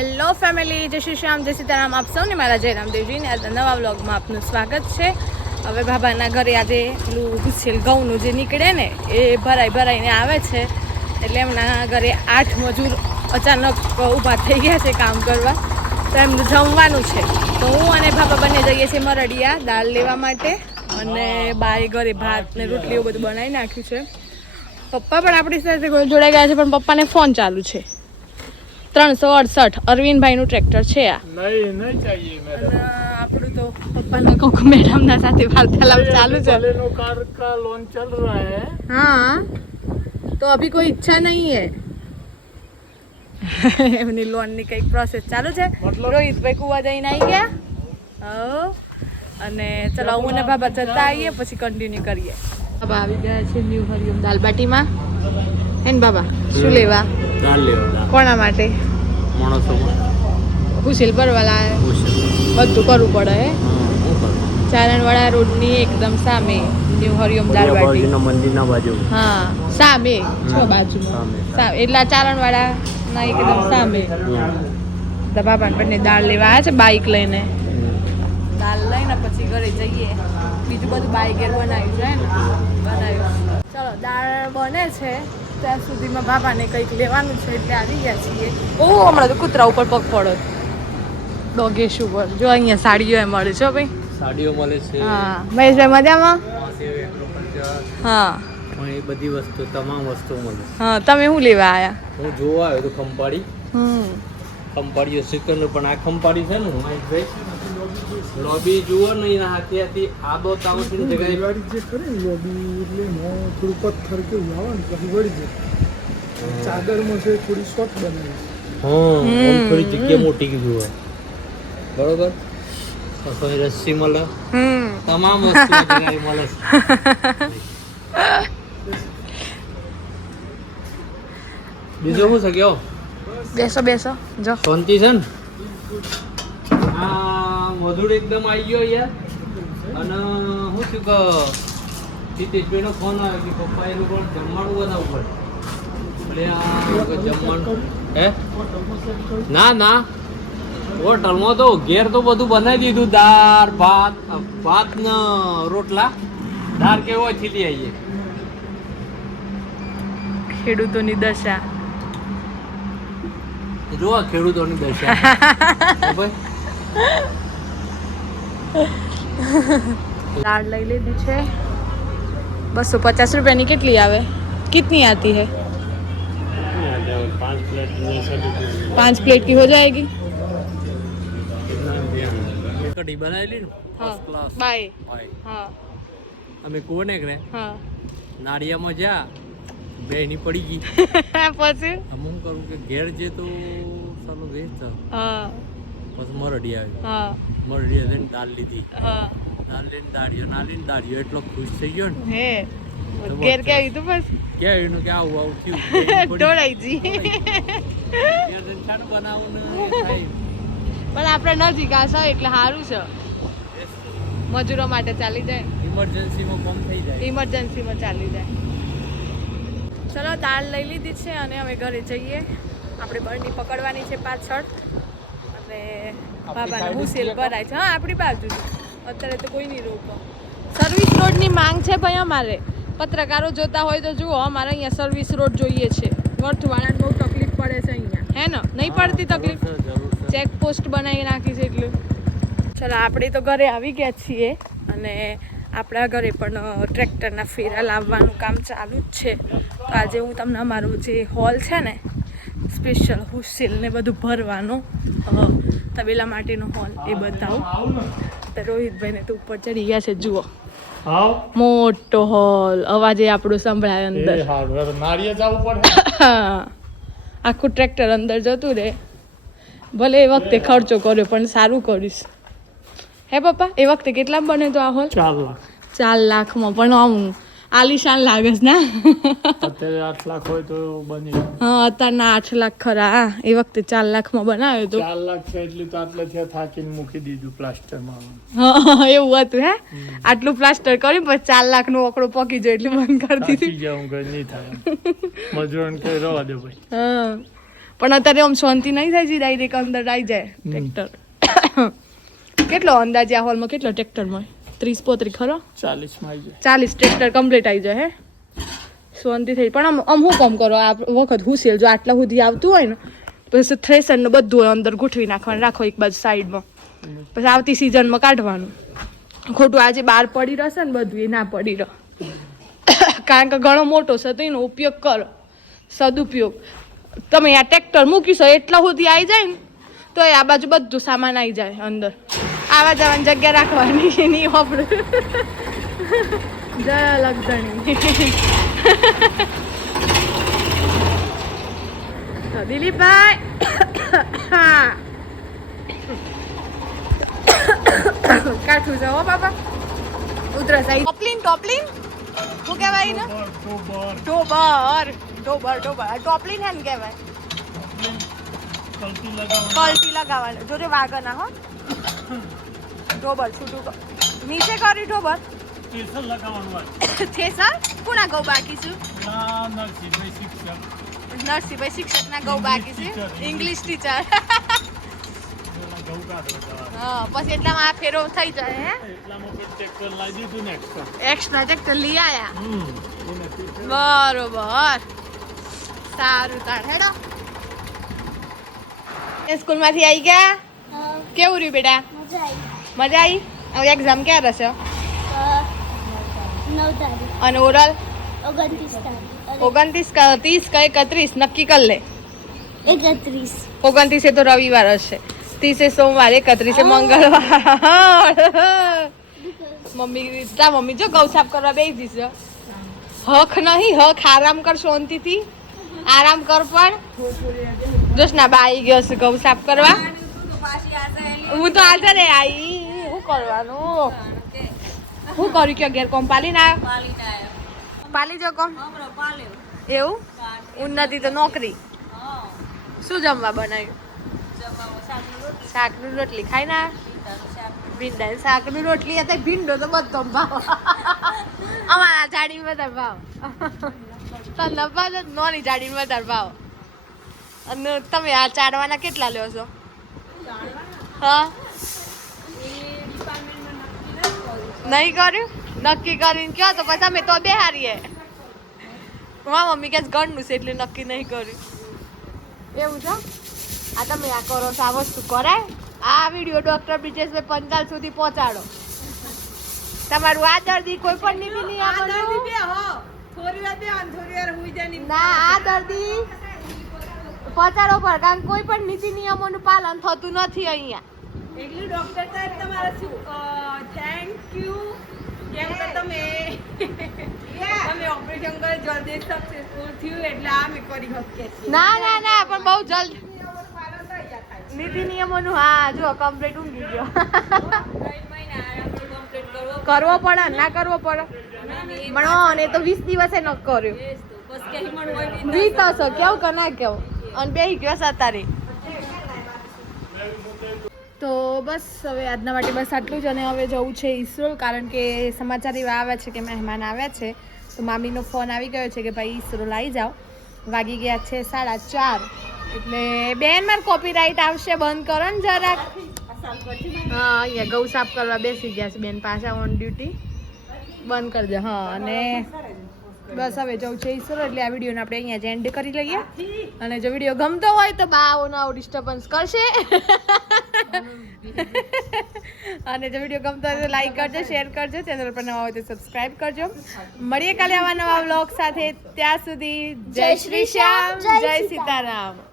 Hello family, જય શ્રી શ્યામ, જય સીતારામ. આપ સૌને મારા જય રામદેવજીને આજના નવા વ્લોગમાં આપનું સ્વાગત છે. હવે બાબાના ઘરે આજે પેલું ભૂસેલ ઘઉંનું જે નીકળે ને એ ભરાઈને આવે છે. એટલે એમના ઘરે 8 મજૂર અચાનક ઊભા થઈ ગયા છે કામ કરવા, તો એમનું જમવાનું છે. તો હું અને બાબા બંને જઈએ છીએ મરડિયા દાળ લેવા માટે, અને બાએ ઘરે ભાત ને રોટલી એવું બધું બનાવી નાખ્યું છે. પપ્પા પણ આપણી સાથે જોડાઈ ગયા છે, પણ પપ્પાને ફોન ચાલુ છે. 368 અરવિંદભાઈનું ટ્રેક્ટર છે આ. નહીં ચાહીએ અને આપણું તો પપ્પાના કોક મેડમના સાથે વાર્તાલાપ ચાલુ છે. नो कार का लोन चल रहा है. हाँ, तो अभी कोई इच्छा नहीं है. એમની લોનની કંઈક પ્રોસેસ ચાલુ છે. રોહિતભાઈ કુવા જઈને આવી ગયા. અને ચલો હું ને બાબા જતા આવીએ, પછી કન્ટિન્યુ કરીએ. બાબા આવી ગયા છે ન્યુ હરિયમ દાલબાટીમાં. હે ને બાબા, શું લેવા? दाल लेवा. કોના માટે? माणसों ભૂસેલ ભરવાલા બધું કરવું પડે. હે ચારણવાળા રોડની એકદમ સામે ન્યુ હરિયમ દાલબાટી. મંદિરના બાજુ. હા, સામે 6 બાજુમાં સામે, એટલે ચારણવાળા ના એકદમ સામે. તો બાબા બંને દાળ લેવા આવ્યા છે બાઈક લઈને. દાળ લઈને પછી ઘરે જઈએ. બીજું બધું બાઈક ઘેર બનાવ્યું છે ને, બનાવ્યું. ચલો દાળ બને છે ત્યાં સુધીમાં બાબાને કંઈક લેવાનું છે એટલે આવી ગયા છીએ. હમણાં તો કૂતરા ઉપર પગ પડો. ડોગેશ ઉપર જો અહીંયા સાડીઓ મળે છે ભાઈ. સાડીઓ મળે છે. હા મહેશભાઈ મજામાં? હા, એ બધી વસ્તુ, તમામ વસ્તુ મળે. હા, તમે શું લેવા આવ્યા? હું જોવા આવ્યો તો ખંપાડી. ખંપાડીઓ સિકંદર, પણ આ ખંપાડી છે ને લોબી જુઓ ને એના હાથેથી આદો તાવટીની જગ્યાએ વાડી જે કરે ને લોબી, એટલે થોડું પથ્થર કેવું આવે ને પછી વળી જાય. ચાદરમાં છે થોડી શોર્ટ બનાવી. હા, થોડી જગ્યા મોટી કીધું હોય બરોબર. પછી રસ્સી મળે, તમામ વસ્તુ જગ્યાએ મળે છે. બીજું શું છે કયો? બેસો જો શાંતિ છે ને? આ મધુર એકદમ આવી ગયો યાર. અને શું થયું કે હિતેશભાઈનો ફોન આવ્યો કે પપ્પા એ લોકો જમવાનું બનાવવું પડે. એટલે આ જમવાનું હે ના હોટલમાં તો ઘેર તો બધું બનાવી દીધું. દાળ ભાત ને રોટલા. દાળ કેવો હોય થી લઈ આવીએ. ખેડૂતોની દશા જો ખેડૂતોની દશા. ભાઈ દાળ લઈ લીધી છે. 250 રૂપિયાની કેટલી આવે? कितनी आती है? 5 प्लेट की हो जाएगी. કઢી બનાવેલી ને ફર્સ્ટ ક્લાસ. બાય. હા, અમે કોને કરે હા. નાળિયામાં જા બે ની પડી ગઈ. પછી હું કરું કે ઘેર જે તો ચાલો વેચ. હા, પછી મરડી આવી. હા, મરડી લઈને દાળ લીધી. હા. દાળ લઈને દાળીઓ એટલો ખુશ થઈ ગયો ને. હે ઘેર કે આવી તું બસ ક્યાં એનું કે આવું થયું ઢોળાઈ જી. બનાવું ને ખાઈ. પણ આપણે નજીક આશા એટલે સારું છે. મજૂરો માટે ચાલી જાય, ઇમરજન્સીમાં કમ થઈ જાય. ઇમરજન્સીમાં ચાલી જાય. ચલો દાળ લઈ લીધી છે અને હવે ઘરે જઈએ. આપણે બરણી પકડવાની છે પાછળ, અને બાબાને ભૂસેલ ભરાય છે. હા, આપણી બાજુ. અત્યારે તો કોઈ નહીં રોકો. સર્વિસ રોડની માંગ છે ભાઈ અમારે. પત્રકારો જોતા હોય તો જુઓ, અમારે અહીંયા સર્વિસ રોડ જોઈએ છે. વર્થવાળાને બહુ તકલીફ પડે છે અહીંયા, હે ને? નહીં પડતી તકલીફ? ચેકપોસ્ટ બનાવી નાખી છે એટલે. ચલો આપણે તો ઘરે આવી ગયા છીએ, અને આપણા ઘરે પણ ટ્રેક્ટરના ફેરા લાવવાનું કામ ચાલુ જ છે. તો આજે હું તમને અમારું જે હોલ છે ને, સ્પેશિયલ હુસેલ ને બધું ભરવાનું તબેલા માટેનો હોલ, એ બતાવું. તો રોહિતભાઈને તો ઉપર ચડી ગયા છે, જુઓ મોટો હોલ. અવાજે આપણું સંભળાય અંદર. નાળિયા જવું પડે. આખું ટ્રેક્ટર અંદર જતું રહે. ભલે એ વખતે ખર્ચો કર્યો પણ સારું કરીશ. હે પપ્પા, એ વખતે કેટલા બને તો આ હોલ? 4 લાખ. 4 લાખમાં પણ આમ આલિશાન લાગે છે ને. અત્યારે 8 લાખ હોય તો બની. હા, અત્યારના 8 લાખ ખરા. એ વખતે 4 લાખમાં બનાવ્યો તો. 4 લાખ છે એટલે તો આટલે છે થાકીને મૂકી દીધું પ્લાસ્ટરમાં. હા, એવું હતું. હે આટલું પ્લાસ્ટર કર્યું પછી 4 લાખનો ઓકડો પકી જાય એટલે બંધ કરી દીધું. જાઉં કે નહીં થાય. મજૂરોને કઈ રવા દે ભાઈ. હા, પણ અત્યારે આમ શાંતિ નહીં થાય છે ડાયરેક્ટ અંદર આવી જાય ટ્રેક્ટર કેટલો અંદાજે આ હોલમાં કેટલો ટ્રેક્ટરમાં 30-35 ખરો 40 માં આવી 40 ટ્રેક્ટર કમ્પ્લીટ આવી જાય હે શાંતિ થઈ પણ આમ હું કામ કરો આ વખત હુસેલ જો આટલા સુધી આવતું હોય ને પછી થ્રેસર ને બધું અંદર ગોઠવી નાખવાનું રાખો એક બાજુ સાઈડમાં પછી આવતી સિઝનમાં કાઢવાનું ખોટું આજે બહાર પડી રહેશે ને બધું એ ના પડી રહે કારણ કે ઘણો મોટો છે તો એનો ઉપયોગ કરો સદુપયોગ તમે આ ટ્રેક્ટર મૂકીશો એટલા સુધી આવી જાય ને તો આ બાજુ બધું સામાન આવી જાય અંદર આવા જવાની જગ્યા રાખવાની નહીં આપણે જય લગધણી તો દિલીપભાઈ કાઠું છે હો બાપા ઉધરસ આવી ટોપલીન શું કહેવાય ને ઢોબર ટોપલીન હે ને કહેવાય કલટી લગાવવાનું જોજે વાગે ના હો ઢોબર છૂટું નીચે કરી ઢોબર થેસર કોના ગૌ બાકી છું નરસિંહભાઈ શિક્ષક ના ગૌ બાકી છે ઇંગ્લિશ ટીચર હા પછી એટલામાં આ ફેરો થઈ જાય હે એક્સ્ટ્રા ટ્રેક્ટર લઈ આયા બરોબર સારું તાણ હેડો સ્કૂલ માંથી આવી ગયા કેવું રહ્યું બેટા મજા આવી હવે એક્ઝામ ક્યારે રહેશે 9 તારીખ અને ઓરલ 29 તારીખ 29 30 કે 31 નક્કી કર લે 31 29 તો રવિવાર હશે 30 સોમવાર 31 મંગળવાર મમ્મી જો ગૌ સાફ કરવા બેસી જશે હક નહીં હક આરામ કર શાંતિથી આરામ કર પણ જોશના બા આવી ગયો છે ગૌ સાફ કરવા હું તો આજે રે આવી શું કરવાનું શું કર્યું કે ઘેર કોમ પાલી ના પાલી જો કોમ એવું ઉન્નતિ તો નોકરી શું જમવા બનાવ્યું શાકનું રોટલી ખાઈ ના ભીંડા શાકનું રોટલી અત્યારે ભીંડો તો બધો ભાવ અમારા જાડી વધારે ભાવ તને ભાવ નોની જાડી વધારે ભાવ અને તમે આ ચાડવાના કેટલા લ્યો છો હા નહીં કર્યું નક્કી કરીને કયો તો પછી અમે તો બે હારીએ મારા મમ્મી કે ઘરનું છે એટલે નક્કી નહીં કર્યું એવું છે આ તમે આ કરો છો આ વસ્તુ કરાય આ વિડીયો ડોક્ટર બ્રિજેશભાઈ પંચાલ સુધી પહોંચાડો તમારું આ દર્દી કોઈ પણ નીતિ નહીં ના આ દર્દી પહોંચાડો પર કારણ કોઈ પણ નીતિ નિયમોનું પાલન થતું નથી અહીંયા એટલું ડોક્ટર સાહેબ તમારા શું થેન્ક યુ કેમ કે તમે ઓપરેશન કરી જલ્દી સક્સેસફુલ થયું એટલે આ મેં કરી શકીએ છીએ ના પણ બહુ જલ્દ નીતિ નિયમોનું હા જો કમ્પ્લીટ ઊંઘી ગયો કરવો પડે ના કરવો પડે પણ અને તો 20 દિવસે ન કર્યું 20 કેવું કે ના કેવું અને બે ગયો સતારી તો બસ હવે આજના માટે બસ આટલું જ અને હવે જવું છે ઈસરોલ કારણ કે સમાચાર એવા આવ્યા છે કે મહેમાન આવ્યા છે તો મામીનો ફોન આવી ગયો છે કે ભાઈ ઈસરોલ આવી જાઓ વાગી ગયા છે 4:30 એટલે બેન મારે કોપીરાઇટ આવશે બંધ કરો ને જરાક હા અહીંયા ગૌ સાફ કરવા બેસી ગયા છે બેન પાછા ઓન ડ્યુટી બંધ કરી દે હા અને બસ હવે જવું છે ઈસરોલ એટલે આ વિડીયોને આપણે અહીંયા જ એન્ડ કરી લઈએ અને જો વિડીયો ગમતો હોય તો બાઓનો આવું ડિસ્ટર્બન્સ કરશે અને જો વિડીયો ગમતો હોય તો લાઈક કરજો શેર કરજો ચેનલ પર નવા હોય તો સબસ્ક્રાઇબ કરજો મળીએ કાલે આવા નવા વ્લોગ સાથે ત્યાં સુધી જય શ્રી શ્યામ જય સીતારામ